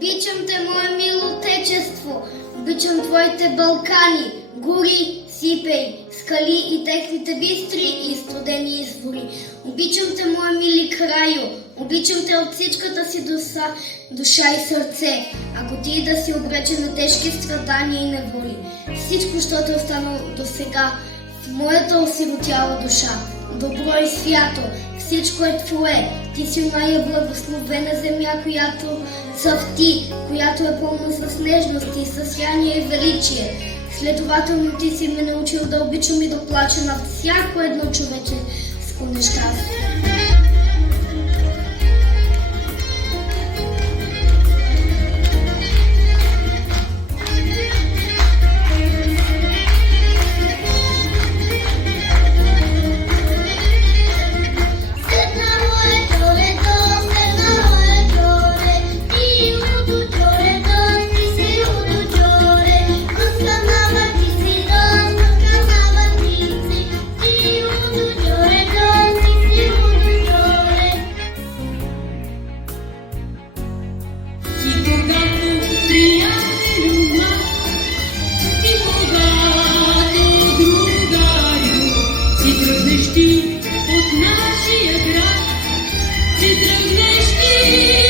Обичам те, мое мило отечество, обичам твоите Балкани, гори, сипей, скали и техните бистри и студени извори. Обичам те, мое мили краю, обичам те от всичката си душа и сърце, ако ти да си обречен на тежки страдания и неволи. Всичко, що те останало до сега в моята осиротяла душа, добро и свято, всичко е твое. Ти си оная благословена земя, която цъфти, която е пълна с нежност и състояние и величие. Следователно ти си ме научил да обичам и да плача на всяко едно човеческо нещастие. От нашия град, ти тръгнеш ти.